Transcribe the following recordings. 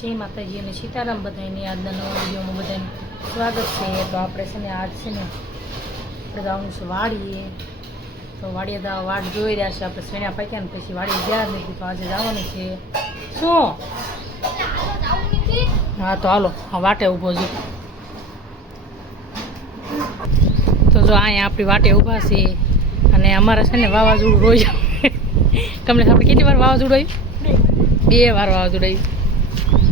જય માતાજી અને સીતારામ બધાની આજના વિડીયોમાં બધાને સ્વાગત છે. તો આપણે છે ને આજ છે ને જવાનું છે વાડીએ. તો વાડીએ દા વાડ જોઈ રહ્યા છે. આપણે સ્વેણા પાક્યા ને પછી વાડીએ ગયા નથી. તો આજે જવાનું છે. શું? હા, તો હાલો. હા, વાટે ઊભો છું. તો જો અહીંયા આપણી વાટે ઊભા છે. અને અમારે છે ને વાવાઝોડું રોજ કમલેશ આપણે કેટલી વાર વાવાઝોડું આવ્યું બે વાર વાવાઝોડું આવ્યું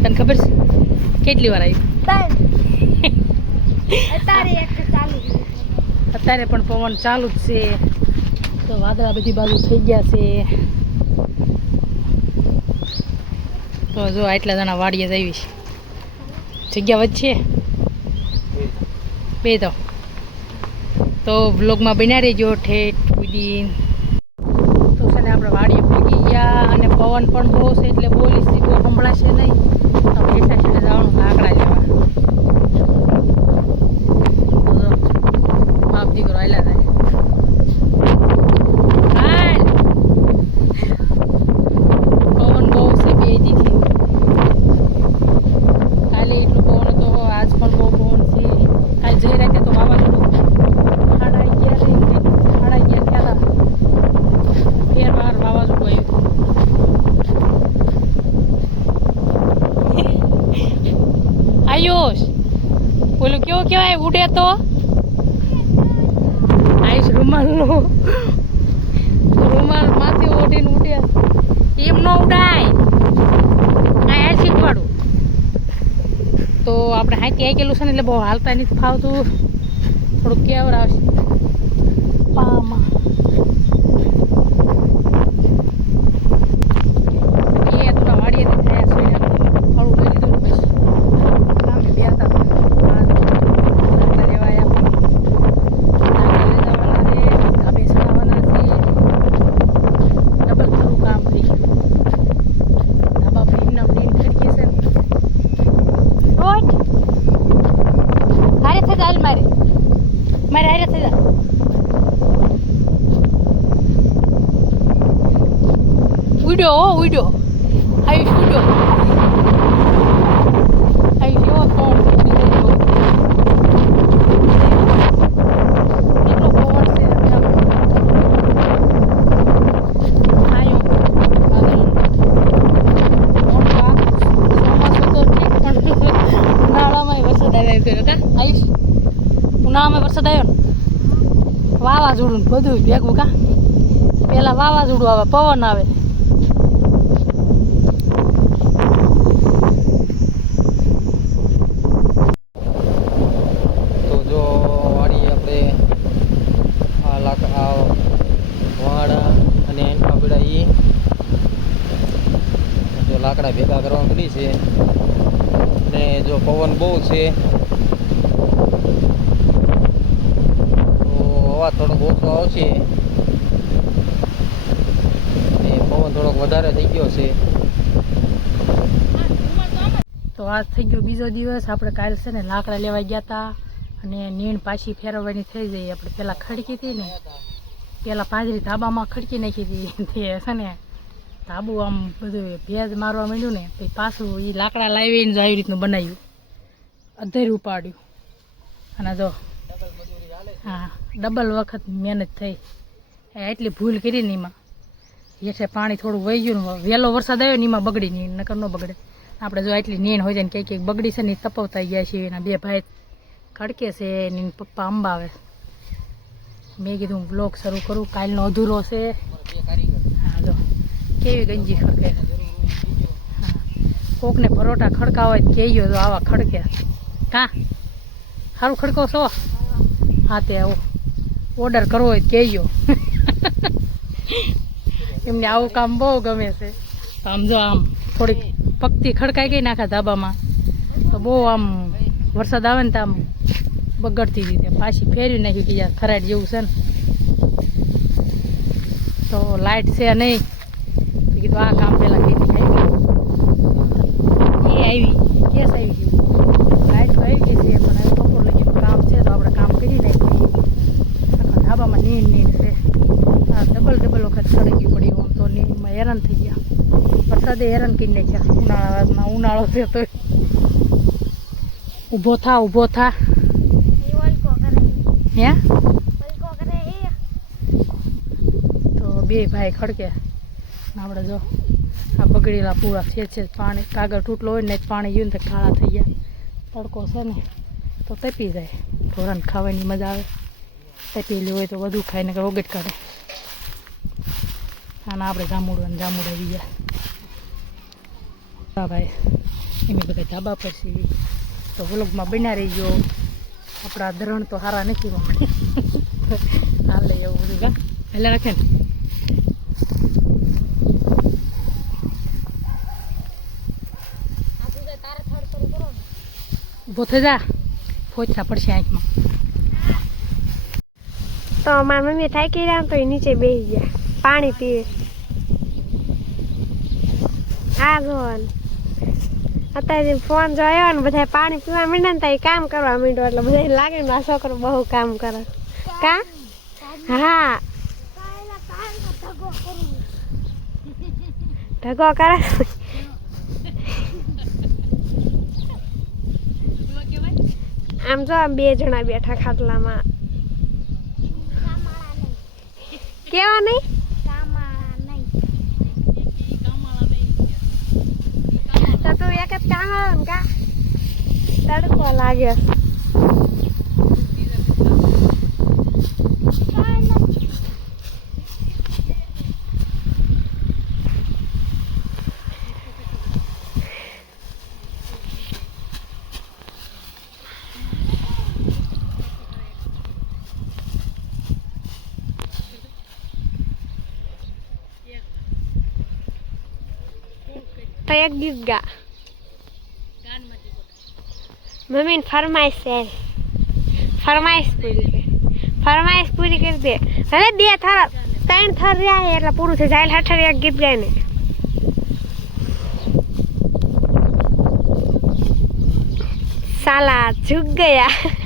તને ખબર છે? કેટલી વાર આવી? અત્યારે પણ પવન ચાલુ જ છે. તો વાદળા બધી બાજુ થઈ ગયા છે. તો જો આટલા જણા વાડીએ જ આવી છે. જગ્યા વચ્ચે? બે તો. તો બ્લોગમાં બન્યા રહેજો. ઠેઠ સુધી તો છે ને આપણે વાડીએ પૂગી ગયા અને પવન પણ બહુ છે એટલે બોલીશ સીધું સંભળાશે નહીં. બેઠા છે જવાનું લાકડા લેવા તો જો બાપ દીકરો આયલા જાય હાલ. પવન બહુ છે બે દીથી કાલે એટલું પવન હતો આજ પણ બહુ પવન છે કાલે જઈ રાખે તો વાવાઝોડું સાડા અગિયાર સાડા અગિયાર થયા તેર વાર વાવાઝોડું આવ્યું આયુષ, બોલું, કેવો કહેવાય, ઉડે તો? આયુષ રૂમાલનો. રૂમાલ માથે ઓઢીને ઉડે. એમ ન ઉડાય. આ શીખવાડું તો આપણે હાથી આવી ગયેલું છે ને એટલે બહુ હાલતા નથી ફાવતું. થોડુંક કેવડાવશે પામાં એ થોડા વાડીએથી થયા છે થોડું લઈ લીધું ને પછી કામે બે હતા લાકડા લેવા આવ્યા લાકડા લઈ જવાના છે ધાબે ચડાવવાના છે ડબલ ખરું કામ થઈ ગયું ધાબા પર એમના નીમ ખડકી છે ને રોજ હારે થઈ હાલ મારે મારે હારે થઈ જા ઉડ્યો હો ઉડ્યો આયુષ ઉડ્યો આયુષ એવો પવન ઉનાળામાં વરસાદ આવ્યો ને વાવાઝોડું બધું ભેગું કા પેલા વાવાઝોડું આવે પવન આવે તો જો વાડી આપણે આ લાક આ વાડા અને એના બધા ઈ જો લાકડા ભેગા છે. અને જો પવન બહુ છે. તો અવાજ થોડોક ઓછો આવશે. પવન થોડોક વધારે થઈ ગયો છે. તો આજ થઈ ગયો બીજો દિવસ. આપણે કાલ છે ને લાકડા લેવા ગયા હતા અને નીણ પાછી ફેરવવાની થઈ જાય આપણે પેલા ખડકી હતી ને, પેલા પાંજરી ધાબામાં ખડકી નાખી હતી. તે છે ને ધાબુ આમ બધું ભેજ મારવા માંડ્યું ને પછી પાછું એ લાકડા લાવીને જો આવી રીતનું બનાવ્યું. અધેરું પાડ્યું. અને જો, હા, ડબલ વખત મહેનત થઈ. એટલી ભૂલ કરી ને એમાં. હેઠે પાણી થોડું વહી ગયું ને, વહેલો વરસાદ આવ્યો ને એમાં બગડી નહીં નકર ન બગડે. આપણે જો આટલી નીણ હોય ને કંઈક કંઈક બગડી છે ને તપવતા ગયા છે, એના બે ભાઈ ખડકે છે ને પપ્પા અંબાવે. મેં કીધું બ્લોગ શરૂ કરું, કાલનો અધૂરો છે. કેવી ગંજી ખડકે કોકને પરોઠા ખડકા હોય કહેજો તો આવા ખડકે. કાં? સારું ખડકો છો? હા, તે આવો. ઓર્ડર કરવો હોય કહેજો એમને આવું કામ બહુ ગમે છે. આમ જો આમ થોડીક પગથી ખડકાઈ ગઈ નાખા ધાબામાં. તો બહુ આમ વરસાદ આવે ને તો આમ બગડતી રીતે પાછી ફેરવી નાખી યાર ખરાડ જેવું છે ને. તો લાઇટ છે નહીં. કીધું આ કામ પહેલાં કીધી એ આવી કેસ આવી ગયું. લાઈટ તો આવી ગઈ છે પણ હવે બપોર લગી કામ છે તો આપણે કામ કરી નાખીએ. આખા ધાબામાં નીંદ નીંદ છે. આ ડબલ ડબલ વખત સળગી પડી આમ તો નીંદમાં હેરાન થઈ ગયા. વરસાદે હેરાન કરી નાખ્યા. ઉનાળામાં ઉનાળો થયો તો. ઊભો થા ઊભો થા. હે? તો બે ભાઈ ખડકે. આપણે જો આ બગડેલા પૂરા છે છે. પાણી કાગળ તૂટલો હોય ને પાણી ગયું ને કાળા થઈ ગયા. તડકો છે ને તો તપી જાય. ઢોરાને ખાવાની મજા આવે. તપેલી હોય તો વધુ ખાઈને રોગટ કાઢે. અને આપણે જામુડવા ને જામુડ આવી ગયા. ભાઈ એમની બધા ધાબા પર છે તો વ્લોગમાં રહી ગયો આપણા ધરણ તો સારા નથી હાલે એવું બધું કા? પહેલાં રાખે ને. ઊભો થઈ જા. પડશે આંખમાં. તો મારા મમ્મી થાકી રહ્યા તો એ નીચે બેસી ગયા. પાણી પીવે. આ જો અત્યારે ફોન જોયો ને બધા પાણી પીવા મીંડે ને ત્યાં કામ કરવા મીંડો એટલે બધા લાગે ને આ છોકરો બહુ કામ કરે. કા? હા. ઢગો કરે? આમ જો આમ બે જણા બેઠા ખાટલામાં. કેવા નહીં? તો તું એક જ કામ આવે ને કા? તડકો લાગે તો એક ગીત ગા મમ્મી ફરમાઈશ છે ફરમાઈશ પૂરી કરી ફરમાઈશ પૂરી કરી દે હવે બે થર ત્રણ થર રહ્યા એટલે પૂરું થઈ જાય હઠર એક ગીત ગાય ને સાલા ઝુક ગયા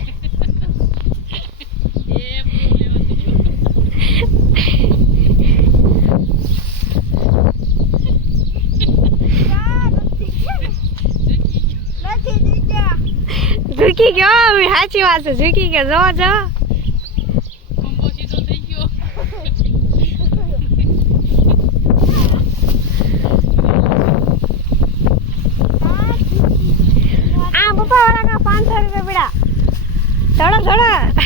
ઝૂકી ગયો સાચી વાત છે ઝૂકી ગયો જો જો. આ પપ્પા વાળા પાંચસો રૂપિયા પીડા. થોડો થોડો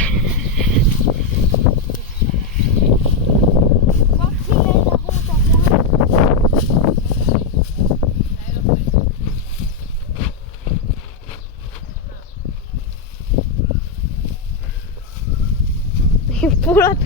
પૂરો પૂરો